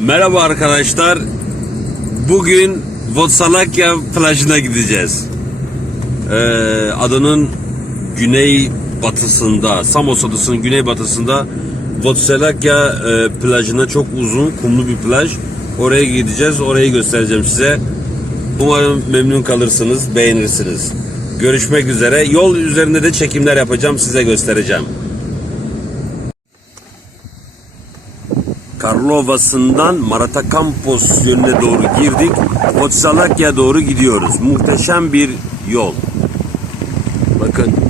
Merhaba arkadaşlar. Bugün Votsalakya plajına gideceğiz. Ee, adanın güney batısında, Samos adasının güney batısında Votsalakya e, plajına çok uzun, kumlu bir plaj. Oraya gideceğiz, orayı göstereceğim size. Umarım memnun kalırsınız, beğenirsiniz. Görüşmek üzere. Yol üzerinde de çekimler yapacağım, size göstereceğim. Karlovası'ndan Marata-Campos yönüne doğru girdik. Otsalakya doğru gidiyoruz. Muhteşem bir yol. Bakın.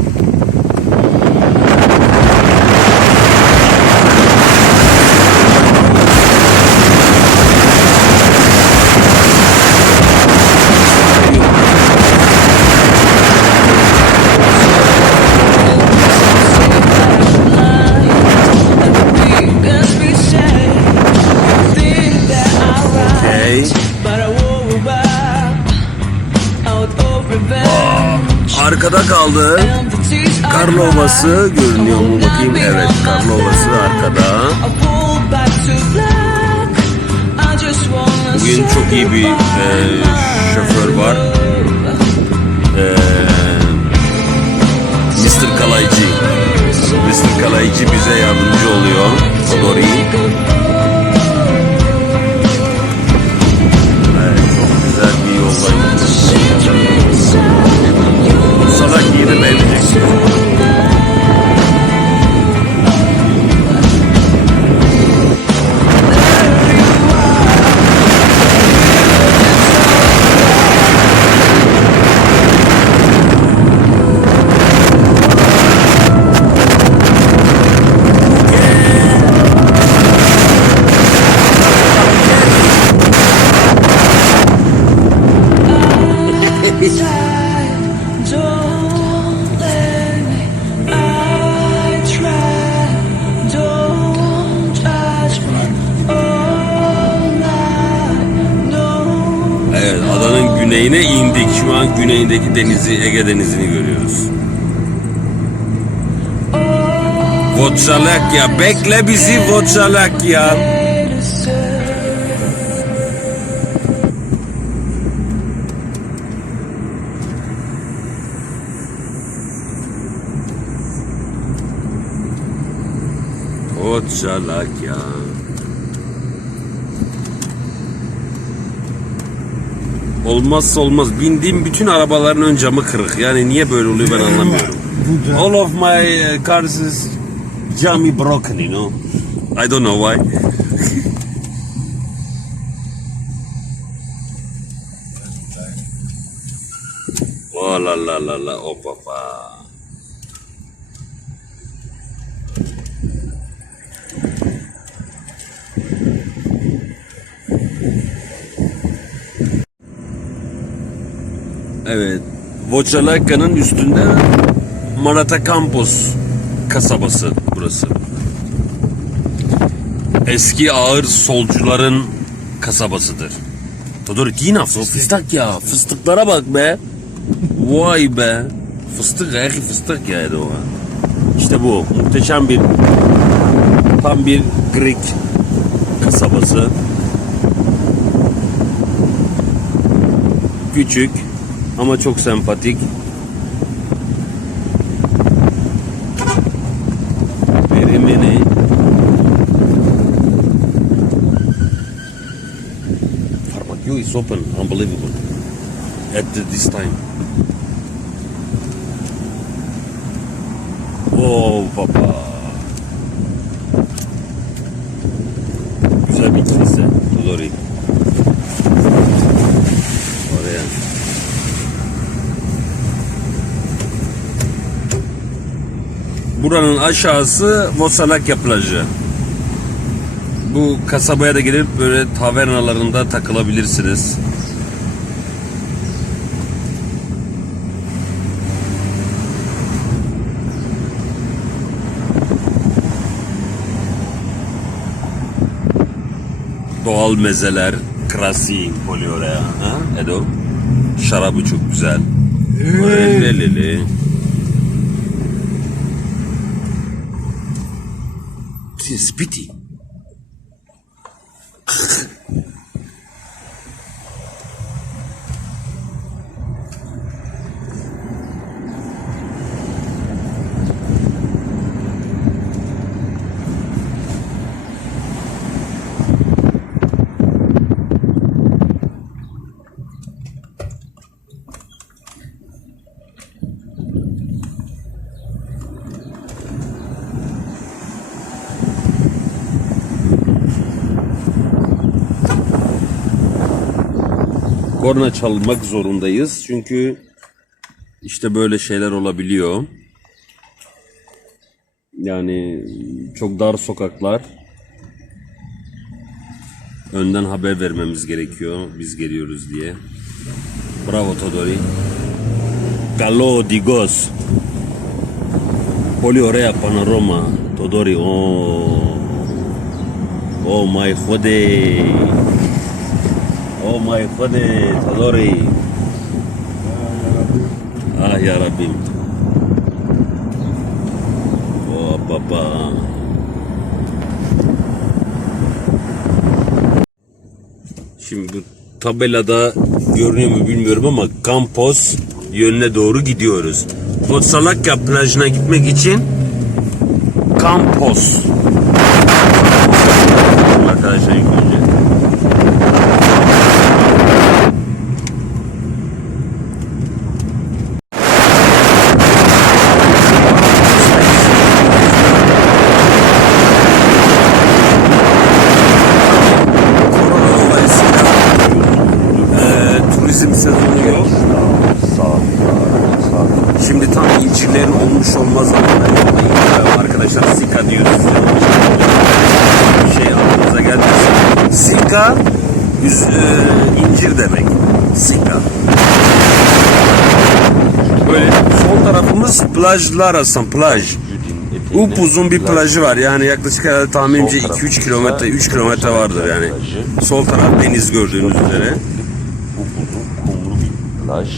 Karlovası görünüyor mu bakayım? Evet, Karlovası arkada. Bugün çok iyi bir e, şoför var. E, Mr. Kalaycı. Mr. Kalaycı bize yardımcı oluyor. Todori. Evet, çok güzel bir yoldayız. Salak yeni beğeneceksin. An güneyindeki denizi, Ege Denizi'ni görüyoruz. Votsalakya, bekle bizi Votsalakya. to say. Votsalakya. Olmazsa olmaz. Bindiğim bütün arabaların ön camı kırık. Yani niye böyle oluyor ben anlamıyorum. All of my uh, cars is jammy broken, you know. I don't know why. Oh la la la la, oh papa. Evet. Vocalakya'nın üstünde Marata Campos kasabası burası. Eski ağır solcuların kasabasıdır. Todor Dinafo fıstık ya. Fıstıklara bak be. Vay be. Fıstık ya fıstık ya o. İşte bu muhteşem bir tam bir Greek kasabası. Küçük ama çok sempatik. Verimini Farmakyo is open, unbelievable. At this time. Oh papa. Güzel bir kilise. Tudori. Oraya. Buranın aşağısı Vosalakya plajı. Bu kasabaya da gelip böyle tavernalarında takılabilirsiniz. Doğal mezeler, krasi oluyor ya. Ha? Edo. Şarabı çok güzel. Lelelele. is pity. Korna çalmak zorundayız. Çünkü işte böyle şeyler olabiliyor. Yani çok dar sokaklar. Önden haber vermemiz gerekiyor biz geliyoruz diye. Bravo Todori. Galo Digos. Poli oraya panorama. Todori. Oh. Oh my jode. Oh my jode. Todori. Ah ya Rabbim. Oh baba. Şimdi bu tabelada görünüyor mu bilmiyorum ama Campos yönüne doğru gidiyoruz. Kotsalakya plajına gitmek için Campos. Arkadaşlar ilk önce. Korona dolayısıyla eee, turizm sezonu yok. Şimdi tam incirlerin olmuş olma zamanı. Ee, Arkadaşlar sika diyoruz. Bir şey aklınıza gelmesin. Sika üz, e, incir demek. Sika. Böyle sol tarafımız plajlar aslında plaj. Upuzun bir plajı var yani yaklaşık herhalde tahminimce 2-3 kilometre 3 kilometre vardır yani. Sol taraf deniz gördüğünüz üzere. Upuzun kumlu bir plaj.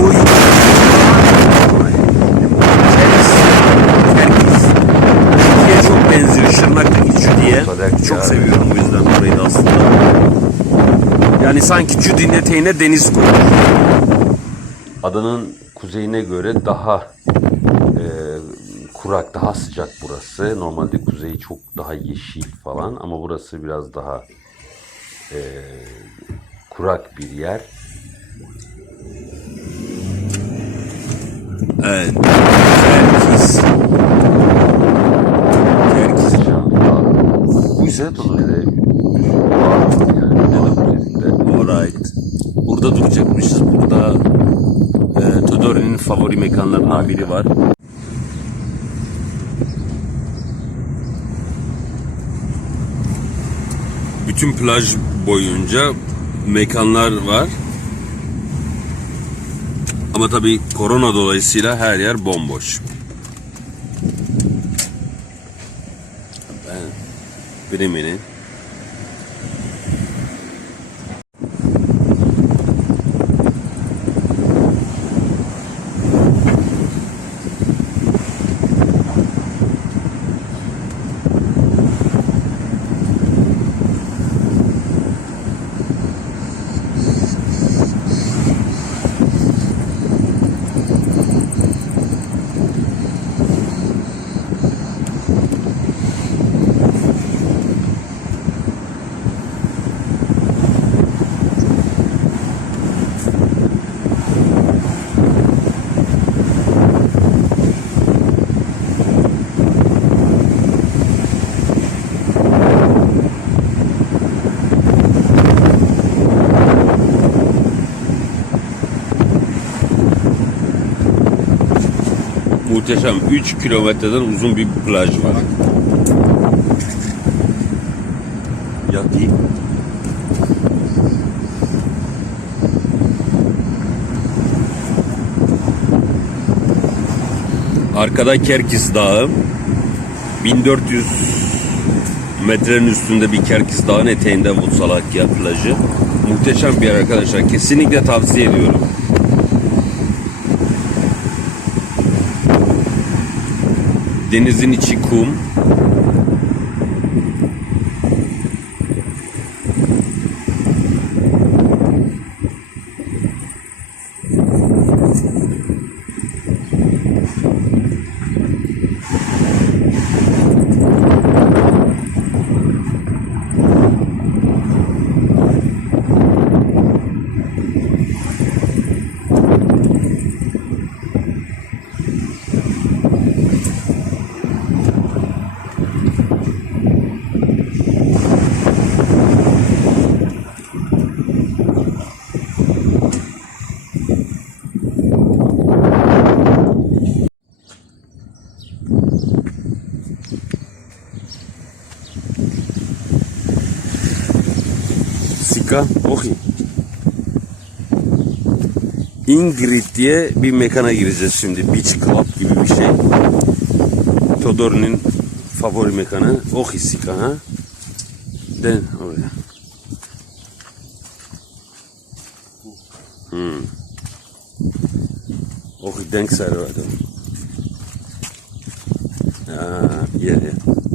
Bu Herkes. Türkiye'ye çok benziyor. Şırnak'taki Cüdi'ye. Çok seviyorum bu yüzden burayı da aslında. Yani sanki Cüdi'nin eteğine deniz koymuş. Adanın kuzeyine göre daha e, kurak, daha sıcak burası. Normalde kuzeyi çok daha yeşil falan ama burası biraz daha e, kurak bir yer. Evet. Herkes. Herkes. Bu ise yani üzerinde. Alright. Burada duracakmışız. Burada e, Todori'nin favori mekanlarından biri var. Bütün plaj boyunca mekanlar var. Ama tabii korona dolayısıyla her yer bomboş. Ben Brimini muhteşem 3 kilometreden uzun bir plaj var. Yatayım. Arkada Kerkis Dağı. 1400 metrenin üstünde bir Kerkis Dağı'nın eteğinde Vutsalakya plajı. Muhteşem bir yer arkadaşlar. Kesinlikle tavsiye ediyorum. Denizin içi kum. Sika, okey. Ingrid diye bir mekana gireceğiz şimdi. Beach Club gibi bir şey. Todor'un favori mekanı. Ohi Sika ha. Den oraya. Hmm. Ohi denk adam. Aa, yeah, yeah.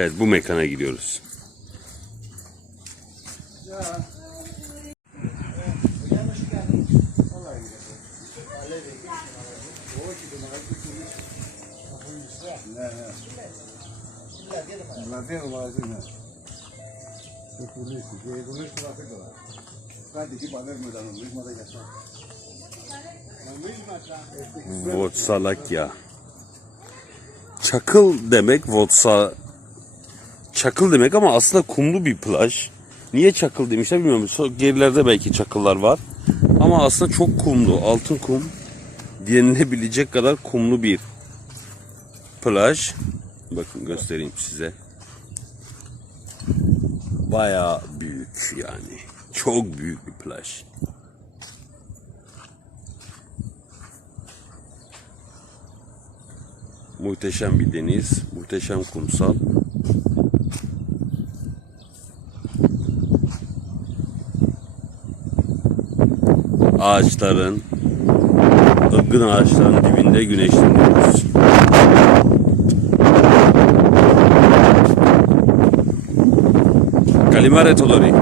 Evet bu mekana gidiyoruz. Votsalakya. Çakıl demek Votsa Çakıl demek ama aslında kumlu bir plaj. Niye çakıl demişler bilmiyorum. Gerilerde belki çakıllar var. Ama aslında çok kumlu. Altın kum denilebilecek kadar kumlu bir plaj. Bakın göstereyim size. Bayağı büyük yani. Çok büyük bir plaj. Muhteşem bir deniz, muhteşem kumsal. Ağaçların, ılgın ağaçların dibinde güneşleniyoruz. Kalimare Todori.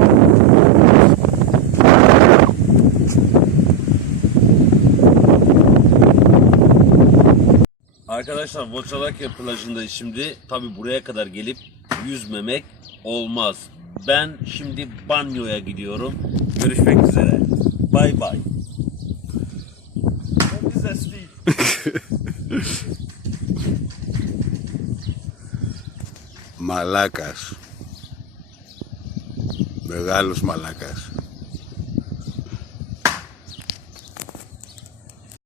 Arkadaşlar Voçalakya plajındayız şimdi. Tabi buraya kadar gelip yüzmemek olmaz. Ben şimdi banyoya gidiyorum. Görüşmek üzere. Bye bye. What is that. Μαλάκας. Μεγάλος μαλάκας.